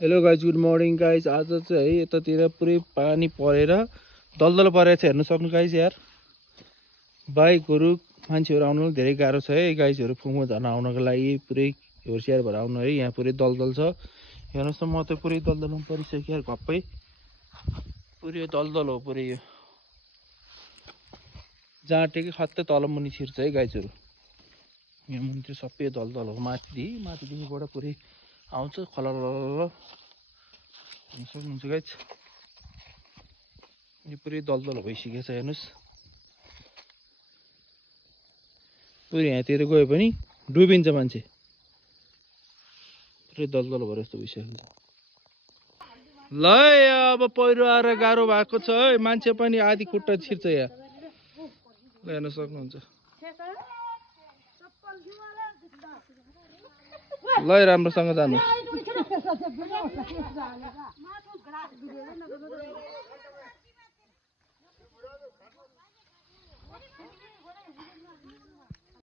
Hello guys, good morning guys. आज चाहिँ है यतातिर पुरै पानी परेर दलदल परेको छ, हेर्नु सक्नु गाइज। यार बाइकहरू मान्छेहरू आउनु धेरै गाह्रो छ है गाइजहरू। फुङमा झन् आउनको लागि पुरै होसियार भएर आउनु है। यहाँ पुरै दलदल छ, हेर्नुहोस् त। म त पुरै दलदलमा परिसकेँ यार, घप्पै पुरै दलदल हो पुरै। यो जहाँ टेकै खत्तै तल मुनि छिर्छ है गाइजहरू। यहाँ मुनि त्यो सबै दलदल हो। माथिदेखिबाट पुरै आउँछ खलल सक्नुहुन्छ गाइज। यो पुरै दलदल भइसकेको छ, हेर्नुहोस्। पुरै यहाँतिर गयो भने डुबिन्छ मान्छे, पुरै दलदल भएर यस्तो भइसक्यो। ल अब पहिरो आएर गाह्रो भएको छ है, मान्छे पनि आधी खुट्टा छिर्छ यहाँ, हेर्न सक्नुहुन्छ। ल राम्रोसँग जानु।